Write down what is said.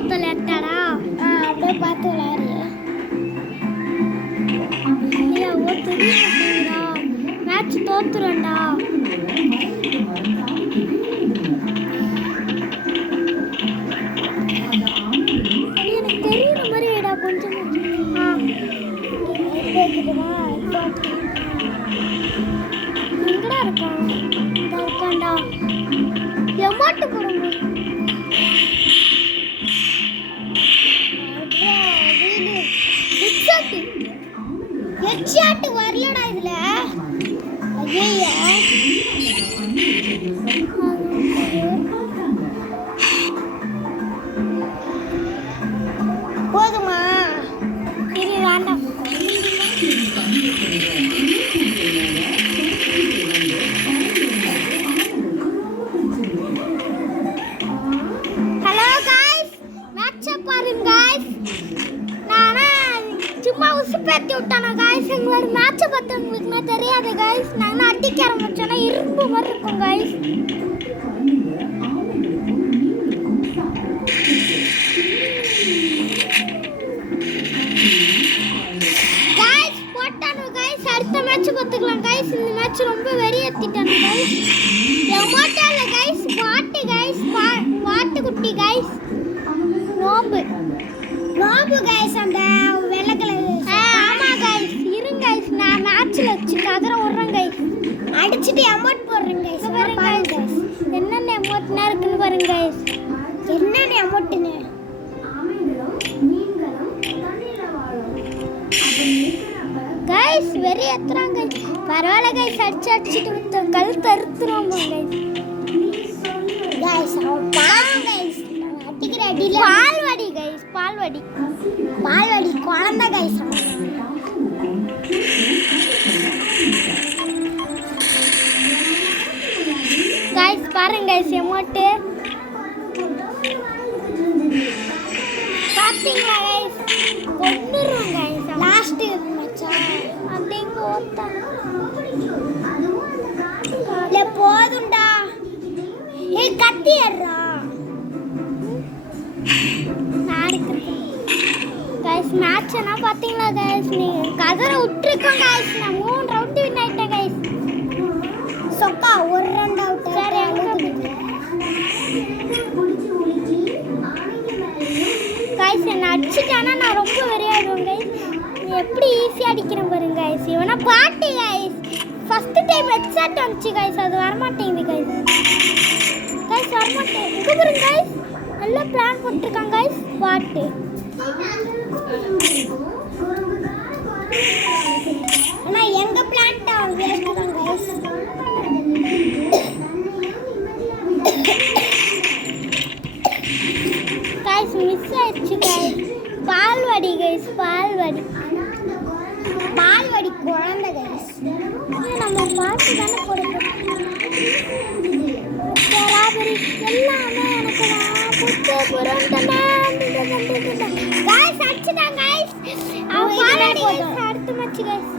பார்த்து விளையாட்டாடா அப்படியே பார்த்து விளையாடு. ஐயா ஓ தெரியும்டா மேட்ச் தோத்துறேன்டா. எனக்கு தெரியுற மாதிரி வேடா கொஞ்சம் எங்கடா இருக்கான்? இதா இருக்கான்டா. எமாட்டு போடுங்க. ஹெட்ஷாட் வரலடா இதுல. ஐயா போதுமா? இது வேண்டாம். ஹலோ காய்ஸ், மேட்சை பாருங்க காய்ஸ். நானா சும்மா உசுப்பேத்தி விட்டானா காய்ஸ். எங்களோட மேட்சை பார்த்து உங்களுக்கு தெரியாது காய்ஸ். நாங்கள் அடிக்க ஆரம்பிச்சோன்னா இரும்பு மாதிரி இருக்கும் காய்ஸ். காய்ஸ் போட்டானு காய்ஸ். அடுத்த மேட்ச் பார்த்துக்கலாம் காய்ஸ். இந்த மேட்ச் ரொம்ப வெறியேற்றிட்டானு காய்ஸ். எமோட்டால காய்ஸ் பாட்டு காய்ஸ். பாட்டு குட்டி காய்ஸ். நோம்பு நோம்பு கைஸ். அந்த வெள்ளை கலர். ஆமா கைஸ். இருங்க கைஸ், நான் மேட்ச்ல வச்சு கதற விடுறேன் கைஸ். அடிச்சிட்டு அமௌண்ட் போடுறேன் கைஸ். பாருங்க கைஸ், என்னென்ன அமௌண்ட்னா இருக்குன்னு பாருங்க கைஸ். என்னென்ன அமௌண்ட்னு கைஸ் வெறி ஏத்துறாங்க. பரவாயில்ல கைஸ், அடிச்சுட்டு விட்டு கழுத்து அறுத்துறோம் கைஸ். கைஸ் அவன் பாவம் கைஸ். அடிக்கிற அடியில பால்வாடி கைஸ், பால்வாடி பால்வாடி குழந்தை கைஸ். கைஸ் பாருங்க கைஸ் அமௌண்ட் பாத்தீங்களா கைஸ். கொன்னுறோம் கைஸ். லாஸ்ட் மச்சான் அப்படிங்க ஓத்தா இல்ல போதும்டா. ஏய் கத்தி ஏறா. கைஸ் மேட்ச் என்ன பாத்தீங்களா கைஸ். நீங்க கதற விட்டுருக்கோம் கைஸ். நான் 3 ரவுண்ட் வின் ஆயிட்டேன் கைஸ். சொக்கா ஒரு ரவுண்ட் அவுட். சரி கைஸ் என்ன அடிச்சுட்டானா நான் ரொம்ப வெறியாடுவேன் கைஸ். எப்படி ஈஸியாக அடிக்கிறேன் பாருங்க கைஸ். இவனா பாட்டு கைஸ். ஃபர்ஸ்ட் டைம் ஹெட்செட் வந்துச்சு கைஸ். அது வரமாட்டேங்குது கைஸ். கைஸ் வரமாட்டேன். இங்கே பாருங்க கைஸ், நல்லா பிளான் போட்டிருக்காங்க கைஸ். பாட்டு ஆனா எங்க பிளான்ட் வேஸ்ட் தான் கைஸ். கைஸ் மிஸ் ஆயிடுச்சு கைஸ். பால்வாடி கைஸ், பால்வாடி பால்வாடி குழந்தை கைஸ். நம்ம பாட்டு தானே போடுறோம். ஸ்ட்ராபெரி எல்லாமே எனக்கு தான் புத்து புறந்தனா கைஸ் அடிச்சுட்டாங்க கைஸ். அவன் பால்வாடி கைஸ். அடுத்த மேட்ச் கைஸ்.